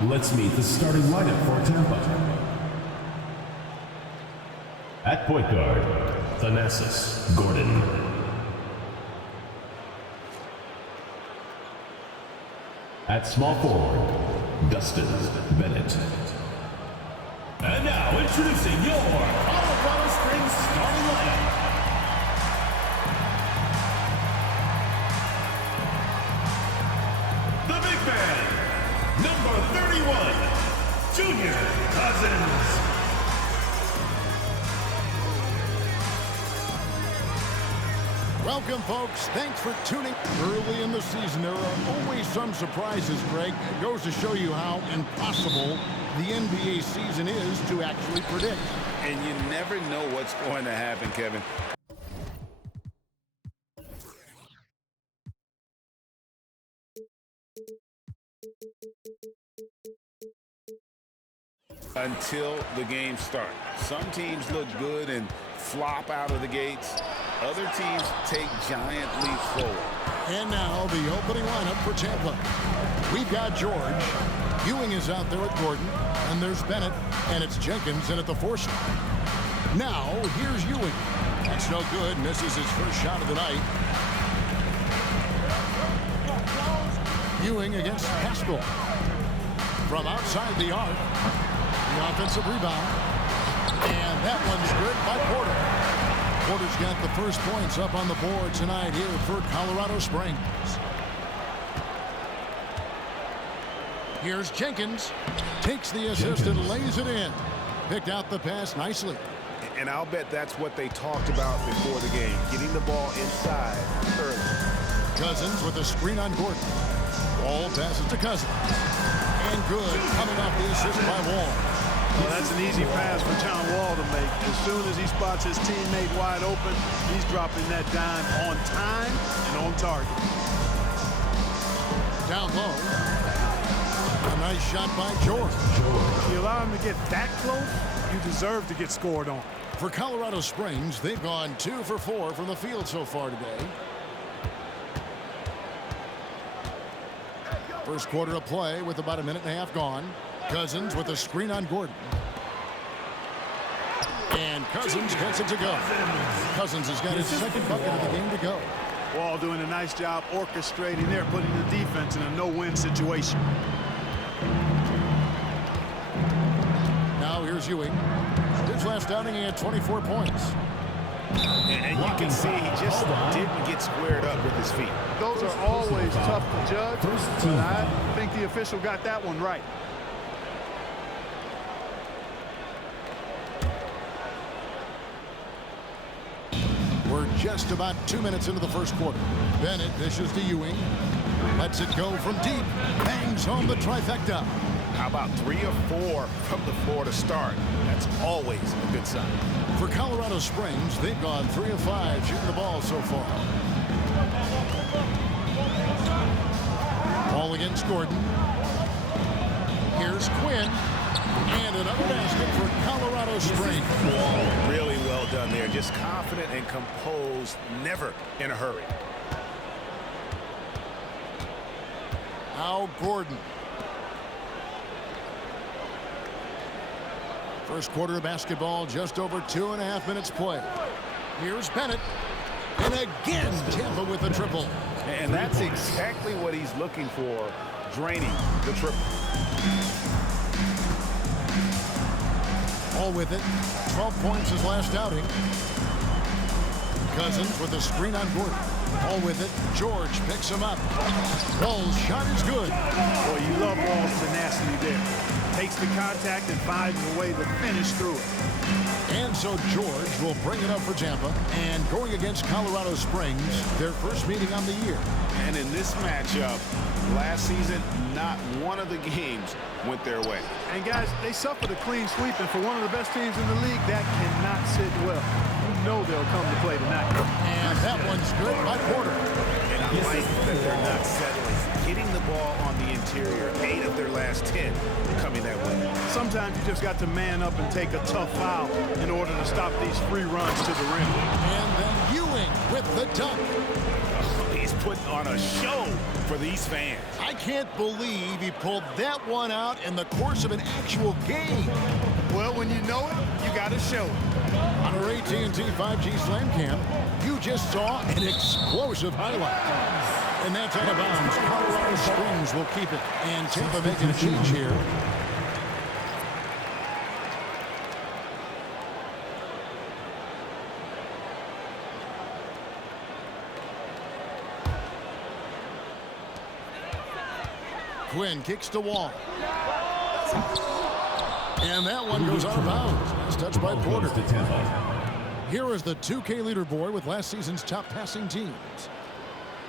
Let's meet the starting lineup for Tampa. At point guard, Thanasis Gordon. At small forward, Dustin Bennett. And now introducing your Colorado Springs starting lineup. The big man, number 31, Junior Cousins. Welcome, folks. Thanks for tuning. Early in the season, there are always some surprises, Greg. It goes to show you how impossible the NBA season is to actually predict. And you never know what's going to happen, Kevin. Until the game starts. Some teams look good and flop out of the gates. Other teams take giant leaps forward. And now the opening lineup for Tampa. We've got George. Ewing is out there at Gordon. And there's Bennett. And it's Jenkins in at the 4 spot. Now, here's Ewing. That's no good. Misses his first shot of the night. Ewing against Haskell. From outside the arc. The offensive rebound. And that one's good by Porter. Porter's got the first points up on the board tonight here for Colorado Springs. Here's Jenkins. Takes the assist and lays it in. Picked out the pass nicely. And I'll bet that's what they talked about before the game. Getting the ball inside early. Cousins with a screen on Gordon. Ball passes to Cousins. And good. Coming off the assist by Wall. Well, that's an easy pass for John Wall to make. As soon as he spots his teammate wide open, he's dropping that dime on time and on target. Down low. A nice shot by George. If you allow him to get that close, you deserve to get scored on. For Colorado Springs, they've gone 2 for 4 from the field so far today. First quarter of play with about a minute and a half gone. Cousins with a screen on Gordon. And Cousins gets it to go. Cousins has got his second bucket of the game to go. Wall doing a nice job orchestrating there, putting the defense in a no-win situation. Now here's Ewing. His last outing, he had 24 points. And you can see he just didn't get squared up with his feet. Those are always tough to judge, but I think the official got that one right. We're just about 2 minutes into the first quarter. Bennett dishes to Ewing. Lets it go from deep. Bangs home the trifecta. How about 3 or 4 from the floor to start? That's always a good sign. For Colorado Springs, they've gone 3 of 5 shooting the ball so far. Ball against Gordon. Here's Quinn. And another basket for Colorado Springs. Really well done there. Just confident and composed, never in a hurry. Now Gordon. First quarter of basketball, just over 2.5 minutes play. Here's Bennett. And again, Tampa with a triple. And that's exactly what he's looking for, draining the triple. All with it. 12 points his last outing. Cousins with a screen on Gordon. All with it. George picks him up. Wall's shot is good. Boy, you love Wall's tenacity there. Takes the contact and finds a way to finish through it. And so George will bring it up for Tampa. And going against Colorado Springs, their first meeting on the year. And in this matchup, last season, not one of the games went their way. And guys, they suffered a clean sweep, and for one of the best teams in the league, that cannot sit well. You know they'll come to play tonight. And that one's good by Porter. And I like that they're not settling. Hitting the ball on the interior, 8 of their last 10 coming that way. Sometimes you just got to man up and take a tough foul in order to stop these free runs to the rim. And then Ewing with the dunk. He's putting on a show for these fans. I can't believe he pulled that one out in the course of an actual game. Well, when you know it, you got to show it. On our AT&T 5G Slam Cam, you just saw an explosive highlight. And that's out of bounds. Colorado Springs will keep it. And Tampa making a change here. Quinn kicks the wall. And that one goes out of bounds. It's touched by Porter. Here is the 2K leaderboard with last season's top passing teams.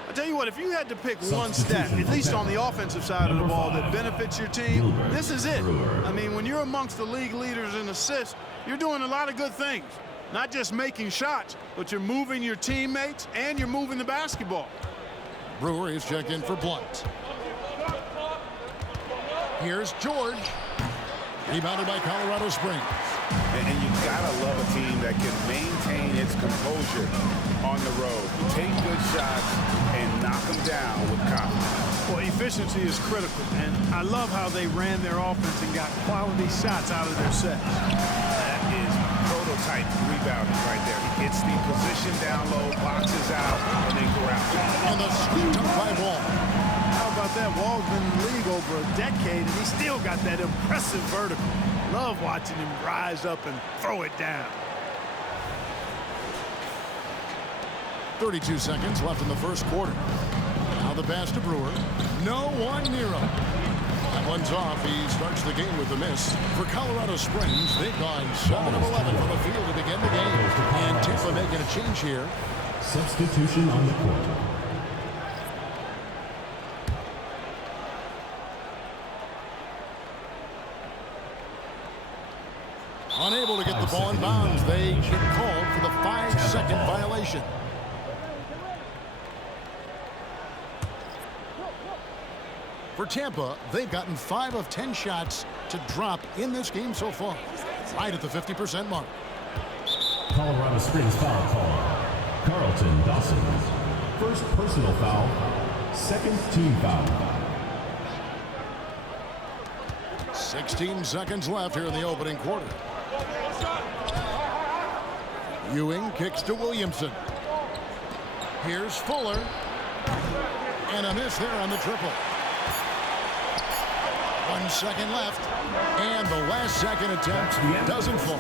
I tell you what, if you had to pick one stat, at least on the offensive side of the ball, that benefits your team, this is it. I mean, when you're amongst the league leaders in assists, you're doing a lot of good things. Not just making shots, but you're moving your teammates and you're moving the basketball. Brewer is checked in for Blunt. Here's George. Rebounded by Colorado Springs. And you gotta love a team that can maintain its composure on the road, take good shots, and knock them down with confidence. Well, efficiency is critical, and I love how they ran their offense and got quality shots out of their sets. That is prototype rebounding right there. He gets the position down low, boxes out, and then corrals. And the scoop up by Wall. How about that? Wall's been in the league over a decade, and he still got that impressive vertical. Love watching him rise up and throw it down. 32 seconds left in the first quarter. Now the pass to Brewer. No one near him. That one's off. He starts the game with a miss. For Colorado Springs, they've gone 7 of 11 from the field to begin the game. And Tampa making a change here. Substitution on the court. Unable to get the ball in bounds. They get called for the 5-second violation. For Tampa, they've gotten 5 of 10 shots to drop in this game so far. Right at the 50% mark. Colorado Springs foul call. Carlton Dawson. First personal foul. Second team foul. 16 seconds left here in the opening quarter. Ewing kicks to Williamson. Here's Fuller. And a miss there on the triple. 1 second left. And the last second attempt doesn't fall.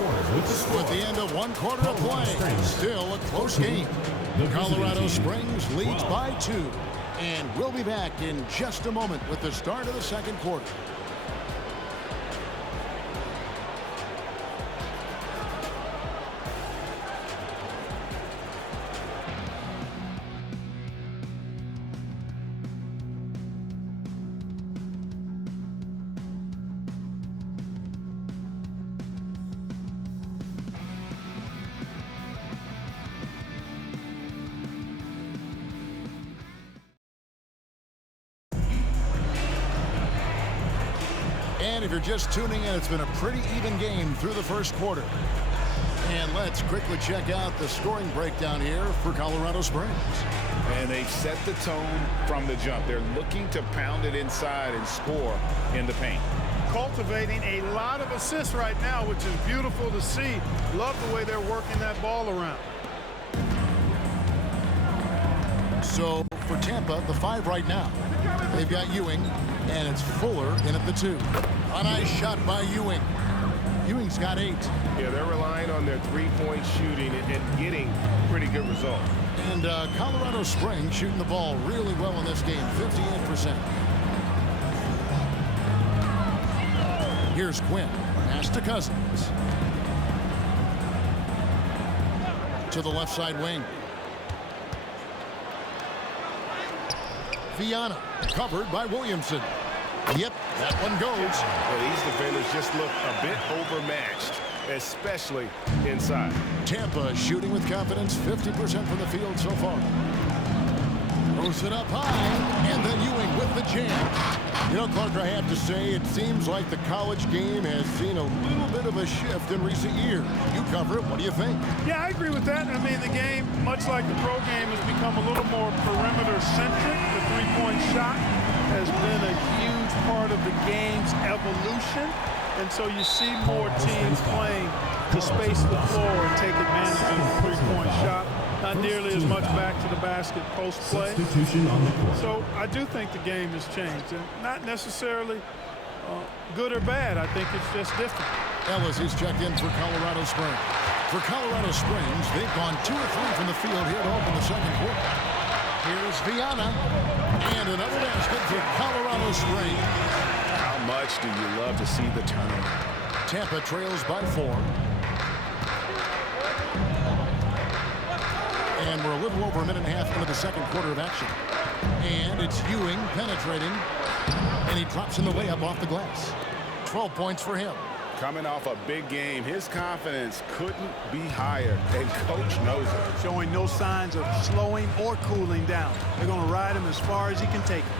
With the end of 1 quarter of play, still a close game. Colorado Springs leads by 2. And we'll be back in just a moment with the start of the second quarter. And if you're just tuning in, it's been a pretty even game through the first quarter. And let's quickly check out the scoring breakdown here for Colorado Springs. And they've set the tone from the jump. They're looking to pound it inside and score in the paint. Cultivating a lot of assists right now, which is beautiful to see. Love the way they're working that ball around. So for Tampa, the 5 right now. They've got Ewing, and it's Fuller in at the 2. A nice shot by Ewing. Ewing's got 8. Yeah, they're relying on their three-point shooting and getting pretty good results. And Colorado Springs shooting the ball really well in this game, 58%. Here's Quinn. Pass to Cousins. To the left side wing. Viana, covered by Williamson. Yep, that one goes. Well, these defenders just look a bit overmatched, especially inside. Tampa shooting with confidence, 50% from the field so far. Throws it up high, and then Ewing with the jam. You know, Clark, I have to say, it seems like the college game has seen a little bit of a shift in recent years. You cover it. What do you think? Yeah, I agree with that. I mean, the game, much like the pro game, has become a little more perimeter-centric. The three-point shot has been a huge part of the game's evolution. And so you see more teams playing to space the floor and take advantage of the three-point shot. Not nearly as much back to the basket post play. So I do think the game has changed, and not necessarily good or bad. I think it's just different. Ellis is checked in for Colorado Springs. For Colorado Springs, they've gone 2 of 3 from the field here to open the second quarter. Here's Viana, and another basket for Colorado Springs. How much do you love to see the turnover? Tampa trails by 4. And we're a little over a minute and a half into the second quarter of action. And it's Ewing penetrating. And he drops in the layup off the glass. 12 points for him. Coming off a big game, his confidence couldn't be higher, and coach knows it. Showing no signs of slowing or cooling down. They're going to ride him as far as he can take him.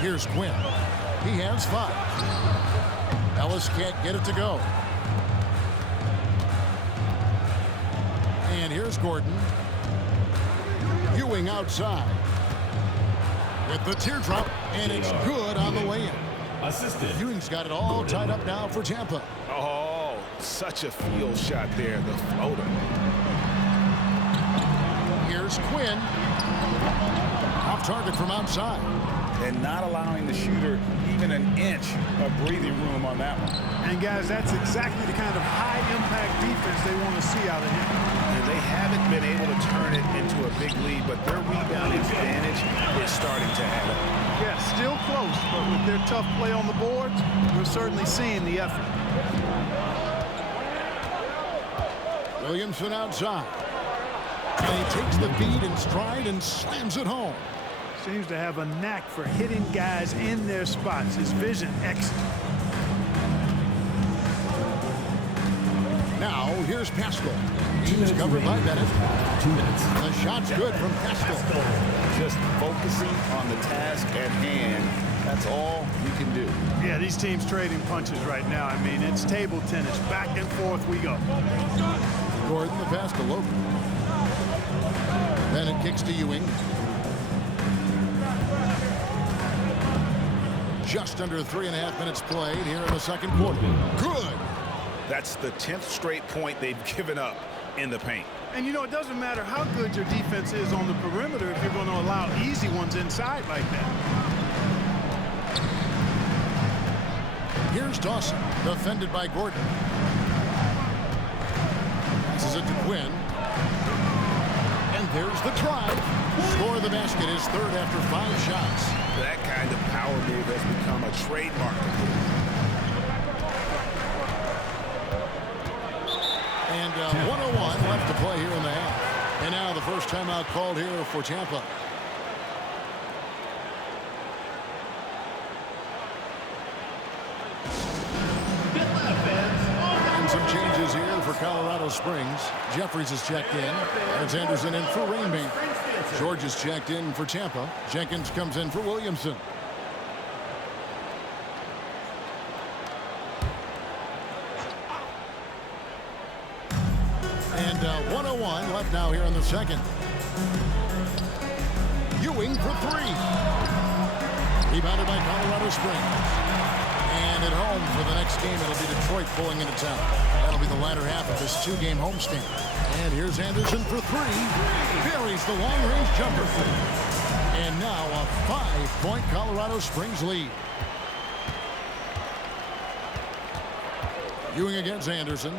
Here's Quinn. He has 5. Ellis can't get it to go. And here's Gordon. Ewing outside with the teardrop, and it's good on the way in. Assisted. Ewing's got it all tied up now for Tampa. Oh, such a field shot there, the floater. Here's Quinn. Off target from outside. And not allowing the shooter even an inch of breathing room on that one. And guys, that's exactly the kind of high-impact defense they want to see out of him. And they haven't been able to turn it into a big lead, but their rebound advantage is starting to add up. Yeah, still close, but with their tough play on the boards, we're certainly seeing the effort. Williamson outside. And he takes the feed in stride and slams it home. Seems to have a knack for hitting guys in their spots. His vision excellent. Now, here's Pascal. He's covered by Bennett. 2 minutes. The shot's good from Pascal. Just focusing on the task at hand. That's all you can do. Yeah, these teams trading punches right now. I mean, it's table tennis. Back and forth we go. Gordon, the pass to Logan. Bennett kicks to Ewing. Just under 3.5 minutes played here in the second quarter. Good. That's the 10th straight point they've given up in the paint. And, you know, it doesn't matter how good your defense is on the perimeter if you're going to allow easy ones inside like that. Here's Dawson, defended by Gordon. Passes it to Quinn. And there's the drive. Score the basket is third after 5 shots. That kind of power move has become a trademark. And 101 left to play here in the half. And now the first timeout called here for Tampa. And some changes here for Colorado Springs. Jeffries is checked in. There's Anderson in for Rainmaker. George is checked in for Tampa. Jenkins comes in for Williamson. And 101 left now here in the second. Ewing for 3. Rebounded by Colorado Springs. And at home for the next game, it'll be Detroit pulling into town. That'll be the latter half of this 2-game homestand. And here's Anderson for 3. Buries the long-range jumper. And now a 5-point Colorado Springs lead. Ewing against Anderson.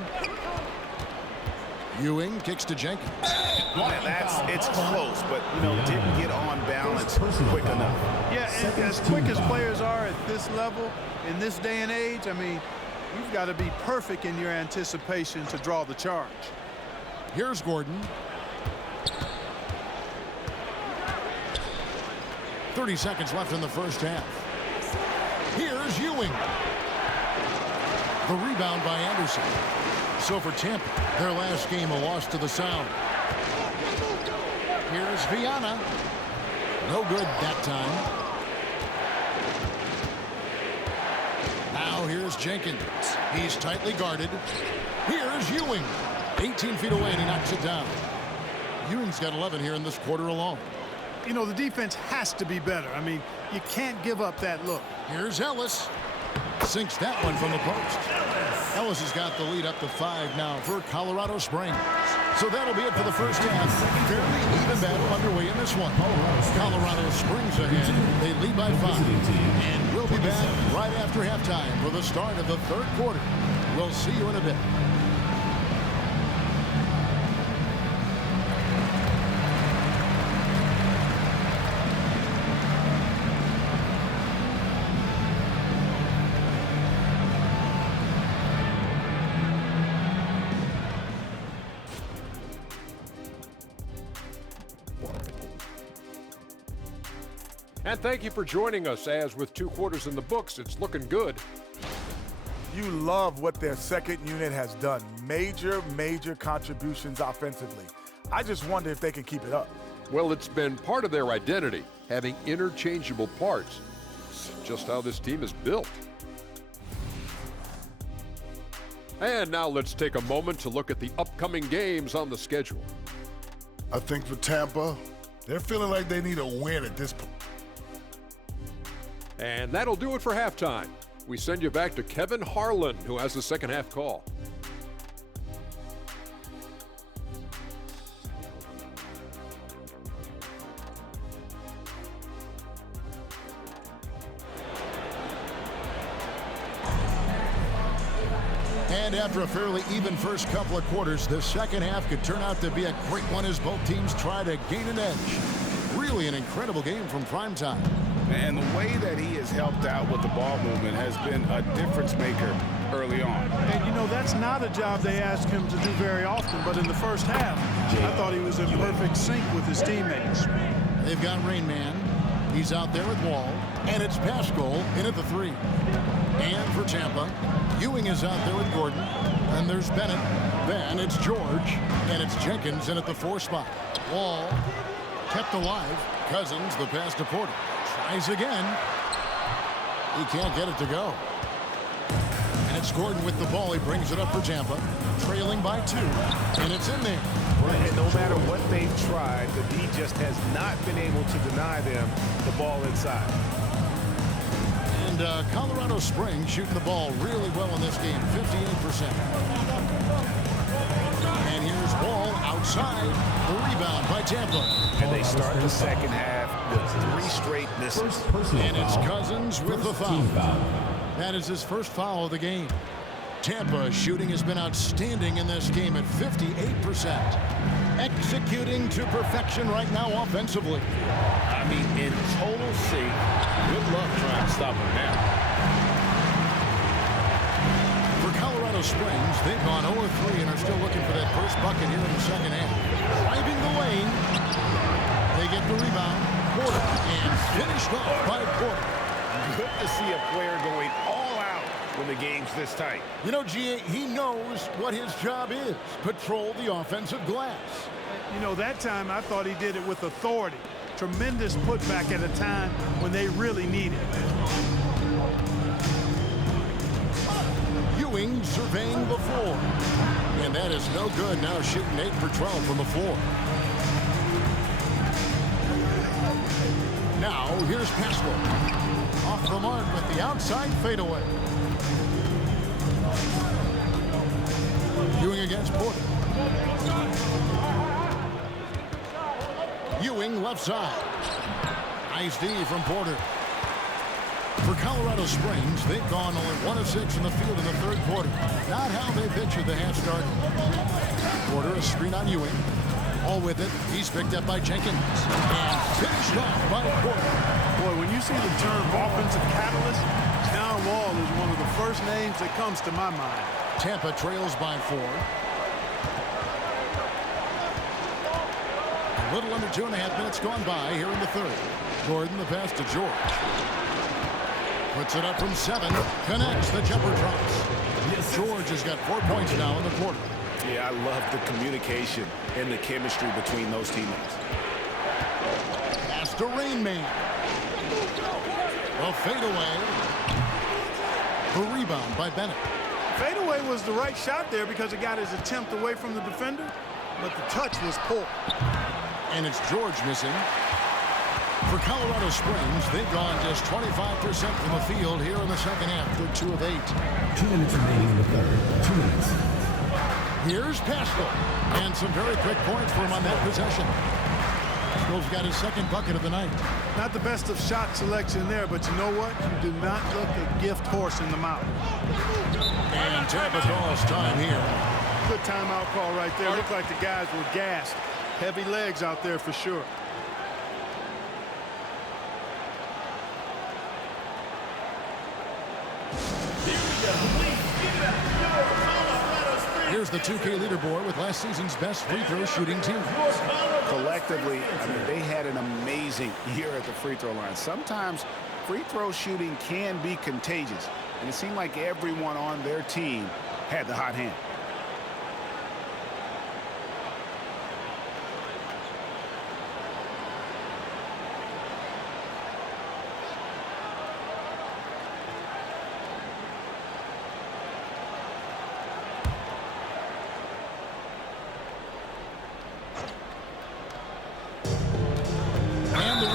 Ewing kicks to Jenkins. It's close, but, you know, didn't get on balance quick enough. Yeah, and as quick as players are at this level, in this day and age, I mean, you've got to be perfect in your anticipation to draw the charge. Here's Gordon. 30 seconds left in the first half. Here's Ewing. The rebound by Anderson. So for Tampa, their last game a loss to the Sound. Here's Viana. No good that time. Jenkins. He's tightly guarded. Here's Ewing. 18 feet away, and he knocks it down. Ewing's got 11 here in this quarter alone. You know, the defense has to be better. I mean, you can't give up that look. Here's Ellis. Sinks that one from the post. Ellis has got the lead up to 5 now for Colorado Springs. So that'll be it for the first half. Fairly even battle underway in this one. Colorado Springs ahead. They lead by 5. And we'll be back right after halftime for the start of the third quarter. We'll see you in a bit. And thank you for joining us. As with 2 quarters in the books, it's looking good. You love what their second unit has done. Major contributions offensively. I just wonder if they can keep it up. Well, it's been part of their identity, having interchangeable parts. It's just how this team is built. And now let's take a moment to look at the upcoming games on the schedule. I think for Tampa, they're feeling like they need a win at this point. And that'll do it for halftime. We send you back to Kevin Harlan, who has the second half call. And after a fairly even first couple of quarters, the second half could turn out to be a great one as both teams try to gain an edge. Really an incredible game from primetime. And the way that he has helped out with the ball movement has been a difference maker early on. And, you know, that's not a job they ask him to do very often, but in the first half, I thought he was in perfect sync with his teammates. They've got Rain Man. He's out there with Wall. And it's Pascal in at the 3. And for Tampa, Ewing is out there with Gordon. And there's Bennett. Then it's George. And it's Jenkins in at the 4 spot. Wall kept alive. Cousins, the pass to Porter. Tries again. He can't get it to go. And it's Gordon with the ball. He brings it up for Tampa. Trailing by 2. And it's in there. And no matter what they've tried, the D just has not been able to deny them the ball inside. And Colorado Springs shooting the ball really well in this game, 58%. And here's Wall outside. The rebound by Tampa. And they start the second half with 3 straight misses. And it's Cousins with the foul. That is his first foul of the game. Tampa's shooting has been outstanding in this game at 58%. Executing to perfection right now offensively. I mean, in total sync. Good luck trying to stop him now. For Colorado Springs, they've gone 0-3 and are still looking for that first bucket here in the second half. Driving the lane. They get the rebound. Porter. And finished off by Porter. Good to see a player going all out when the game's this tight. You know, G.A., he knows what his job is. Patrol the offensive glass. You know, that time I thought he did it with authority. Tremendous putback at a time when they really need it. Ewing surveying the floor. And that is no good. Now shooting 8 for 12 from the floor. Now here's Pascal. Off the mark with the outside fadeaway. Ewing against Porter. Ewing left side. Nice D from Porter. For Colorado Springs, they've gone only 1 of 6 in the field in the third quarter. Not how they pictured the half start. Porter, a screen on Ewing. All with it. He's picked up by Jenkins. And finished off by Porter. Boy, when you see the term offensive catalyst, John Wall is one of the first names that comes to my mind. Tampa trails by 4. A little under 2.5 minutes gone by here in the third. Gordon, the pass to George. Puts it up from 7. Connects. The jumper drops. George has got 4 points now in the quarter. Yeah, I love the communication and the chemistry between those teammates. Pass to Rain Man. A fadeaway. A rebound by Bennett. Fadeaway was the right shot there because it got his attempt away from the defender, but the touch was poor. And it's George missing. For Colorado Springs, they've gone just 25% from the field here in the second half. They're 2 of 8. 2 minutes remaining in the third. 2 minutes. Here's Pascal. And some very quick points for him on that possession. Pascal's got his second bucket of the night. Not the best of shot selection there, but you know what? You do not look a gift horse in the mouth. And Tampa calls time here. Good timeout call right there. Looked like the guys were gassed. Heavy legs out there for sure. Here's the 2K leaderboard with last season's best free throw shooting team. Collectively, I mean, they had an amazing year at the free throw line. Sometimes free throw shooting can be contagious, and it seemed like everyone on their team had the hot hand.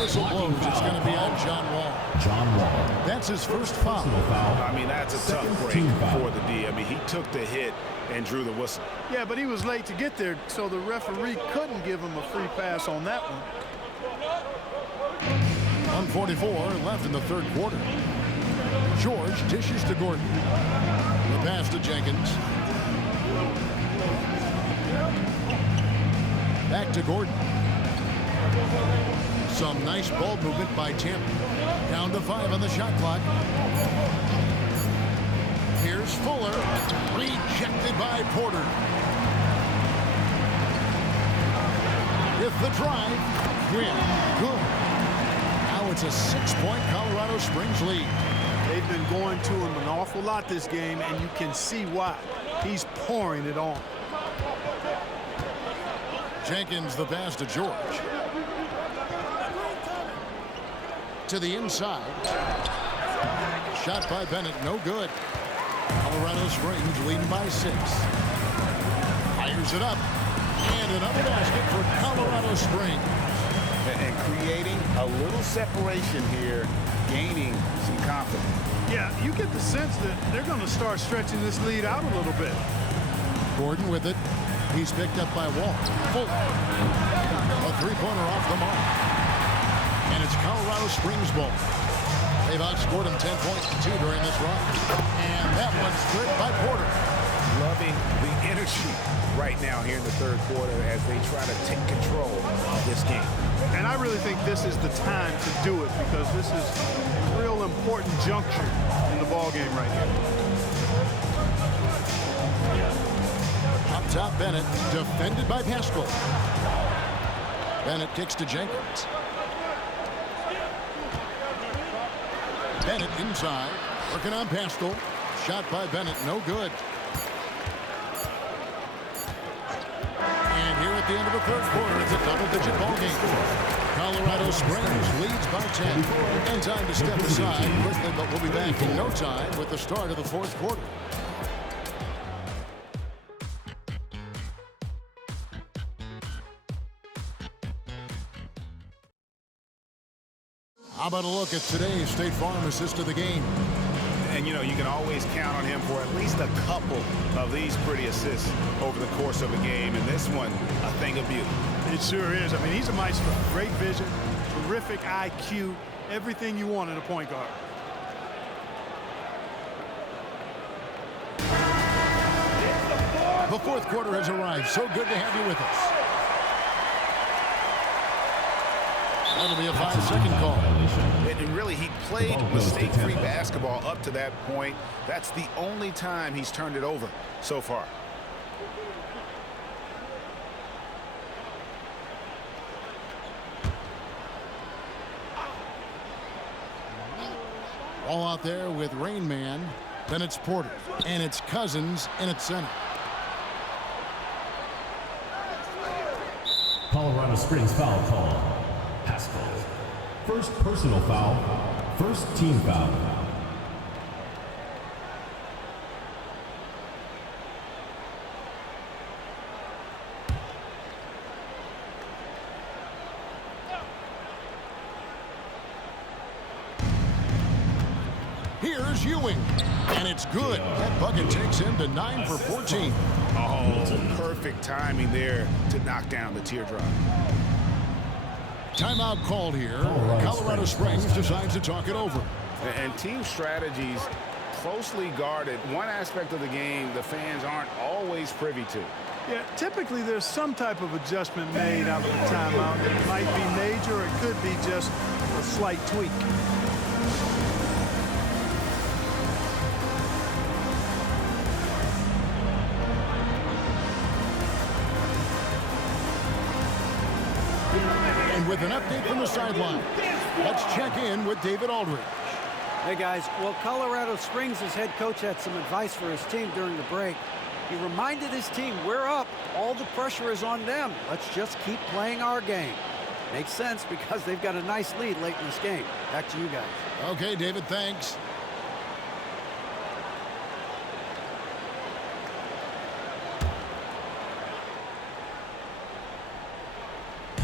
Whistle blows. It's going to be on John Wall. John Wall. That's his first foul. I mean, that's a tough break for the D. I mean, he took the hit and drew the whistle. Yeah, but he was late to get there, so the referee couldn't give him a free pass on that one. 1:44 left in the third quarter. George dishes to Gordon. The pass to Jenkins. Back to Gordon. Some nice ball movement by Tampa. Down to 5 on the shot clock. Here's Fuller. Rejected by Porter. With the drive. Quinn. Good. Now it's a 6-point Colorado Springs lead. They've been going to him an awful lot this game, and you can see why. He's pouring it on. Jenkins the pass to George. To the inside. Shot by Bennett, no good. Colorado Springs leading by 6. Fires it up. And another basket for Colorado Springs. And creating a little separation here, gaining some confidence. Yeah, you get the sense that they're going to start stretching this lead out a little bit. Gordon with it. He's picked up by Wall. Fuller. A three-pointer off the mark. And it's Colorado Springs ball. They've outscored them 10 points to 2 during this run. And that one's good by Porter. Loving the energy right now here in the third quarter as they try to take control of this game. And I really think this is the time to do it because this is a real important juncture in the ball game right here. Up top, Bennett, defended by Pascal. Bennett kicks to Jenkins. Bennett inside, working on Pascal. Shot by Bennett, no good. And here at the end of the third quarter, it's a double-digit ball game. Colorado Springs leads by 10. And time to step aside quickly, but we'll be back in no time with the start of the fourth quarter. How about a look at today's State Farm assist of the game? And, you know, you can always count on him for at least a couple of these pretty assists over the course of a game. And this one, a thing of beauty. It sure is. I mean, he's a maestro. Great vision, terrific IQ, everything you want in a point guard. The fourth quarter has arrived. So good to have you with us. That'll be a 5-second call. And really, he played mistake-free basketball up to that point. That's the only time he's turned it over so far. All out there with Rain Man. Then it's Porter. And it's Cousins in at center. Colorado Springs foul call. Pascal. First personal foul. First team foul. Here's Ewing. And it's good. That bucket takes him to 9 for 14. Oh, perfect timing there to knock down the teardrop. Timeout called here. Colorado Springs decides to talk it over. And team strategies closely guarded. One aspect of the game the fans aren't always privy to. Yeah, typically there's some type of adjustment made out of the timeout. It might be major, or it could be just a slight tweak. And with an update from the sideline, let's check in with David Aldridge. Hey guys, well, Colorado Springs' head coach had some advice for his team during the break. He reminded his team, we're up, all the pressure is on them. Let's just keep playing our game. Makes sense because they've got a nice lead late in this game. Back to you guys. Okay, David, thanks.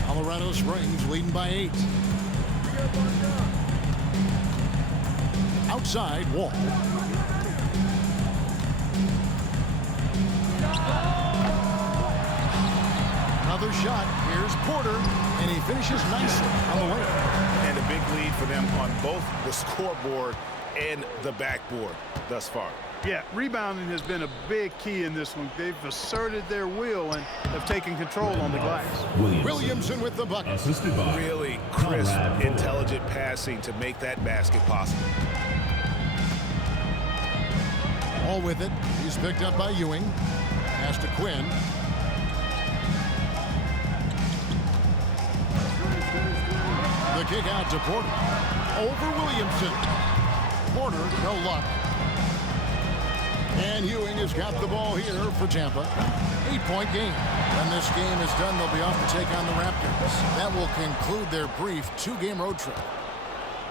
Colorado Springs leading by 8. Outside, Wall. Another shot. Here's Porter, and he finishes nicely on the way. And a big lead for them on both the scoreboard and the backboard thus far. Yeah, rebounding has been a big key in this one. They've asserted their will and have taken control on the glass. Williamson with the bucket. Assisted by Really crisp, Conrad. intelligent passing to make that basket possible. All with it. He's picked up by Ewing. Pass to Quinn. The kick out to Porter. Over Williamson. Porter, no luck. And Ewing has got the ball here for Tampa. 8-point game. When this game is done, they'll be off to take on the Raptors. That will conclude their brief 2-game road trip.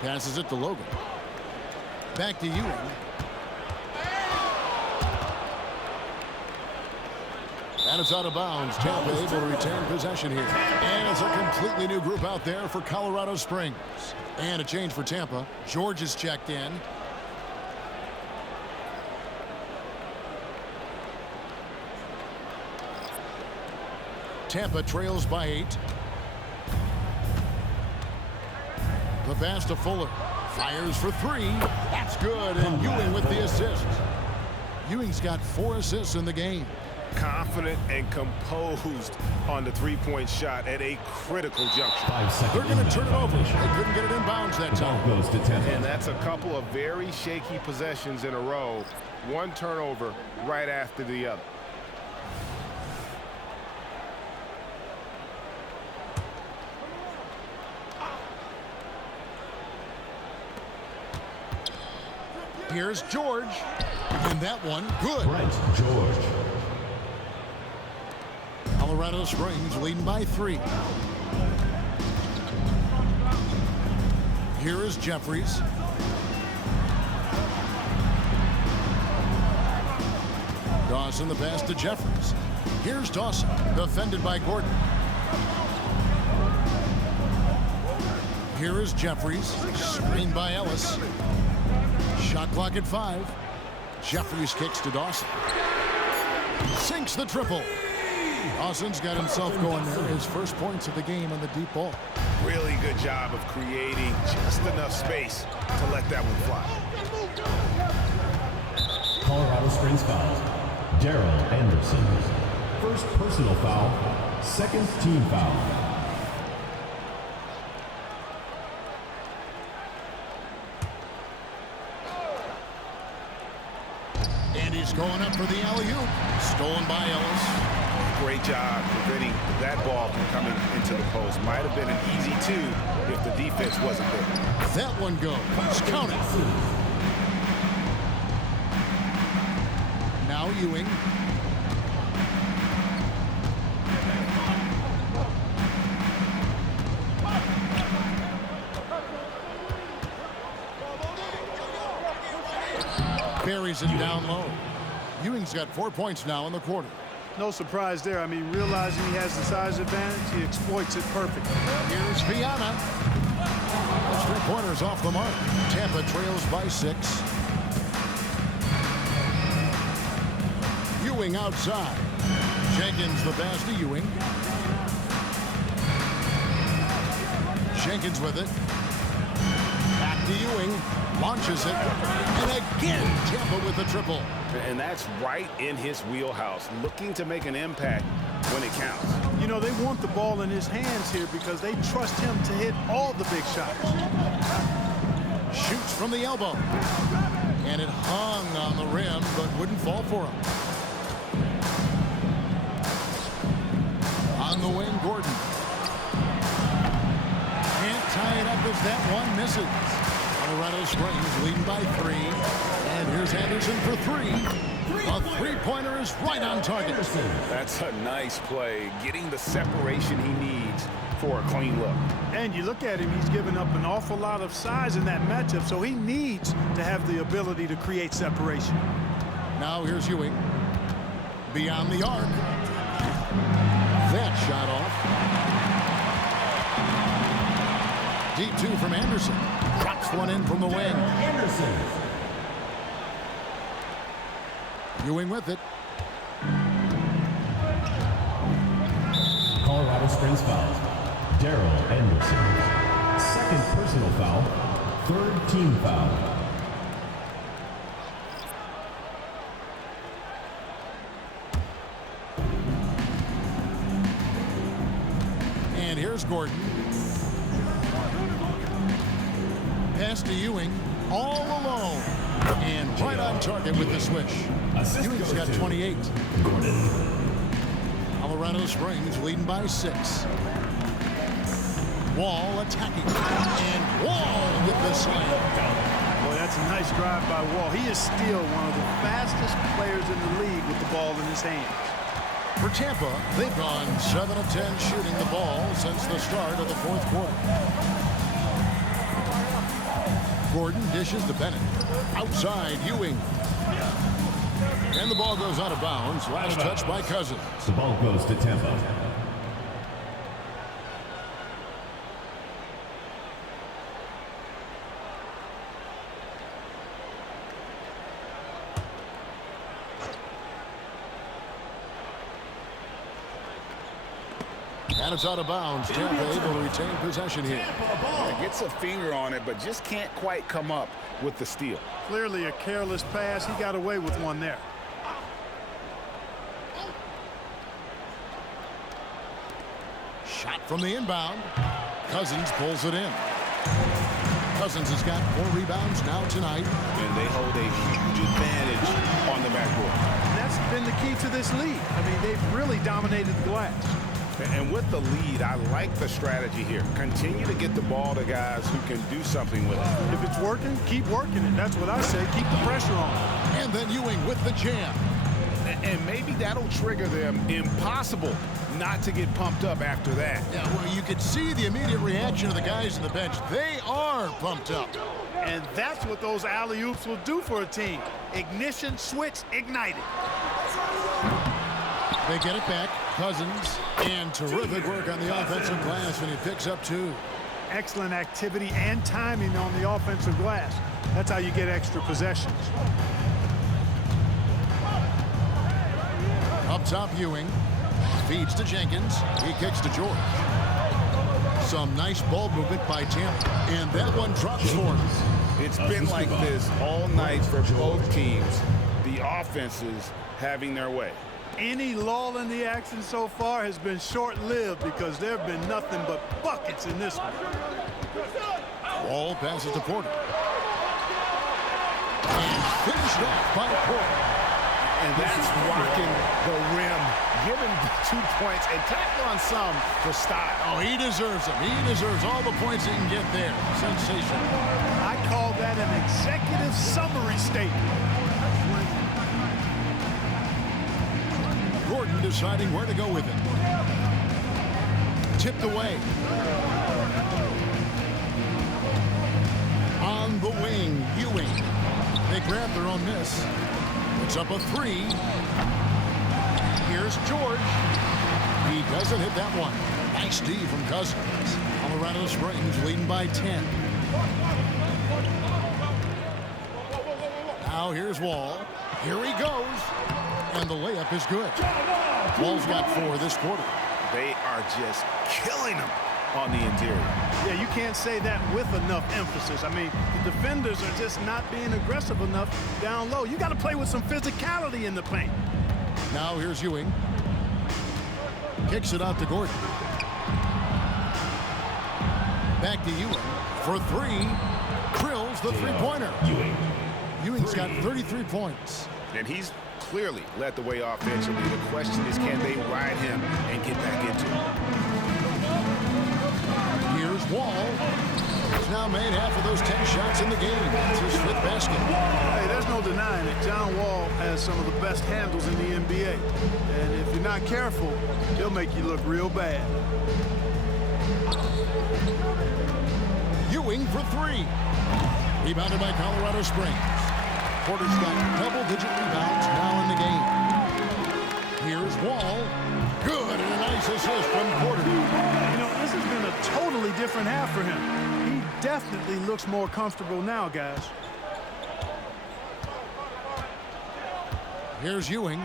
Passes it to Logan. Back to Ewing. And it's out of bounds. Tampa able to retain possession here. And it's a completely new group out there for Colorado Springs. And a change for Tampa. George is checked in. Tampa trails by 8. The pass to Fuller. Fires for 3. That's good. And Ewing with the assist. Ewing's got 4 assists in the game. Confident and composed on the three-point shot at a critical juncture. 5 seconds. They're going to turn it over. They couldn't get it in bounds that The ball time. goes to Tampa. And that's a couple of very shaky possessions in a row. One turnover right after the other. Here's George. And that one, good. Brent George. Colorado Springs leading by 3. Here is Jeffries. Dawson the pass to Jeffries. Here's Dawson, defended by Gordon. Here is Jeffries, screened by Ellis. Shot clock at 5. Jeffries kicks to Dawson. Sinks the triple. Dawson's got himself going there. His first points of the game on the deep ball. Really good job of creating just enough space to let that one fly. Colorado Springs foul. Daryl Anderson. First personal foul. Second team foul. And he's going up for the alley-oop. Stolen by Ellis. Great job preventing that ball from coming into the post. Might have been an easy 2 if the defense wasn't there. That one goes. Count it. Now Ewing. Buries it down low. Ewing's got 4 points now in the quarter. No surprise there. I mean, realizing he has the size advantage, he exploits it perfectly. Here's Viana. Those 3 pointers off the mark. Tampa trails by 6. Ewing outside. Jenkins the pass to Ewing. Jenkins with it. Back to Ewing. Launches it. And again, Tampa with the triple. And that's right in his wheelhouse, looking to make an impact when it counts. You know, they want the ball in his hands here because they trust him to hit all the big shots. Shoots from the elbow. And it hung on the rim, but wouldn't fall for him. On the wing, Gordon. Can't tie it up as that one misses. Colorado Springs leading by 3. And here's Anderson for 3. A three-pointer is right on target. That's a nice play, getting the separation he needs for a clean look. And you look at him, he's given up an awful lot of size in that matchup, so he needs to have the ability to create separation. Now here's Ewing. Beyond the arc. That shot off. Deep 2 from Anderson. Drops one in from the wing. Anderson. Ewing with it. Colorado Springs foul. Daryl Anderson. Second personal foul. Third team foul. And here's Gordon. Pass to Ewing. All alone. And right on target with the swish. Ewing's got 28. Gordon. Colorado Springs leading by 6. Wall attacking. And Wall with the slam. Boy, that's a nice drive by Wall. He is still one of the fastest players in the league with the ball in his hands. For Tampa, they've gone 7 of 10 shooting the ball since the start of the fourth quarter. Gordon dishes to Bennett. Outside, Ewing. And the ball goes out of bounds. Last touch by Cousins. The ball goes to Tampa. And it's out of bounds. Tampa able to retain possession here. Gets a finger on it, but just can't quite come up with the steal. Clearly a careless pass. He got away with one there. Shot from the inbound. Cousins pulls it in. Cousins has got 4 rebounds now tonight. And they hold a huge advantage on the backboard. That's been the key to this league. I mean, they've really dominated the glass. And with the lead, I like the strategy here. Continue to get the ball to guys who can do something with it. If it's working, keep working it. That's what I say. Keep the pressure on. And then Ewing with the jam. And maybe that'll trigger them. Impossible not to get pumped up after that. Yeah, well, you could see the immediate reaction of the guys on the bench. They are pumped up. And that's what those alley-oops will do for a team. Ignition, switch, ignited. They get it back. Cousins. And terrific work on the offensive glass when he picks up 2. Excellent activity and timing on the offensive glass. That's how you get extra possessions. Up top, Ewing. Feeds to Jenkins. He kicks to George. Some nice ball movement by Tampa. And that one drops for him. It's been like this all night for both teams. The offenses having their way. Any lull in the action so far has been short-lived because there have been nothing but buckets in this one. Wall passes to Porter. And finished off by Porter. And that's rocking the rim. Give him 2 points and tack on some for style. Oh, he deserves them. He deserves all the points he can get there. Sensational. I call that an executive summary statement. Gordon deciding where to go with it. Tipped away. On the wing, Ewing. They grab their own miss. It's up a 3. Here's George. He doesn't hit that one. Nice D from Cousins. Colorado Springs leading by 10. Now here's Wall. Here he goes. And the layup is good. Wall's got 4 this quarter. They are just killing them on the interior. Yeah, you can't say that with enough emphasis. I mean, the defenders are just not being aggressive enough down low. You got to play with some physicality in the paint. Now here's Ewing. Kicks it out to Gordon. Back to Ewing for 3. Drills the three-pointer. Ewing's got 33 points. And he's clearly led the way offensively. The question is, can they ride him and get back into it? Here's Wall. He's now made half of those 10 shots in the game. It's his 5th basket. Hey, there's no denying it. John Wall has some of the best handles in the NBA. And if you're not careful, he'll make you look real bad. Ewing for 3. Rebounded by Colorado Springs. Porter's got double-digit rebounds now in the game. Here's Wall. Good, and a nice assist from Porter. You know, this has been a totally different half for him. He definitely looks more comfortable now, guys. Here's Ewing.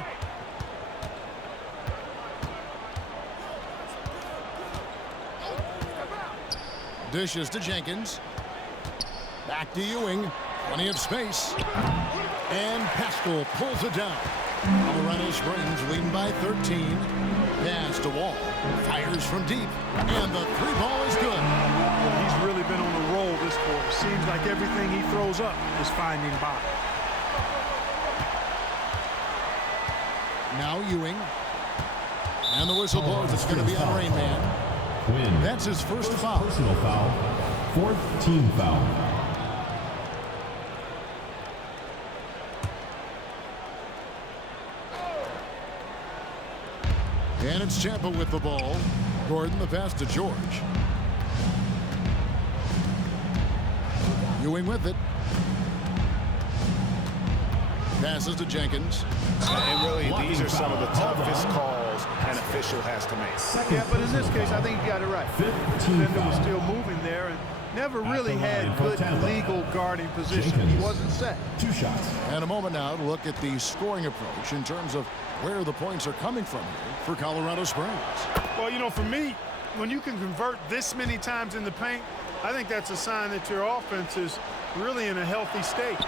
Dishes to Jenkins. Back to Ewing. Plenty of space. And Pascal pulls it down. Colorado Springs leading by 13. Pass to Wall. Fires from deep. And the 3-ball is good. He's really been on a roll this quarter. Seems like everything he throws up is finding bottom. Now Ewing. And the whistle blows. It's going to be on Rain Man. Quinn. That's his first foul. Personal foul. 4th team foul. And it's Tampa with the ball. Gordon, the pass to George. Ewing with it. Passes to Jenkins. And really, these are some of the toughest calls an official has to make. Yeah, but in this case, I think you got it right. The defender was still moving there and never really had good legal guarding position. He wasn't set. 2 shots. And a moment now to look at the scoring approach in terms of where the points are coming from here for Colorado Springs. Well, you know, for me, when you can convert this many times in the paint, I think that's a sign that your offense is really in a healthy state.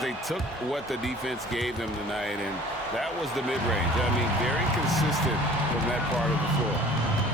They took what the defense gave them tonight, and that was the mid-range. I mean, very consistent from that part of the floor.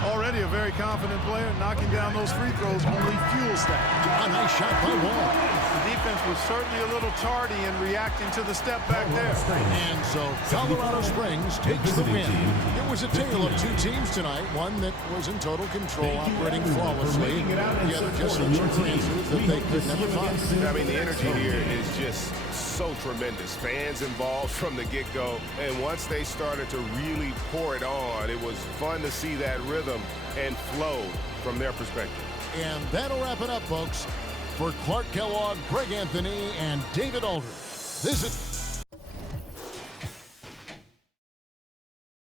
Already a very confident player, knocking down those free throws only fuels that. A nice shot by Wall. The defense was certainly a little tardy in reacting to the step back there. And so Colorado Springs takes the win. It was a tale of 2 teams tonight. One that was in total control, operating flawlessly. The other just some chances that they could never find. I mean, the energy here is just so tremendous. Fans involved from the get-go. And once they started to really pour it on, it was fun to see that rhythm and flow from their perspective. And that'll wrap it up, folks. For Clark Kellogg, Greg Anthony, and David Aldridge, this is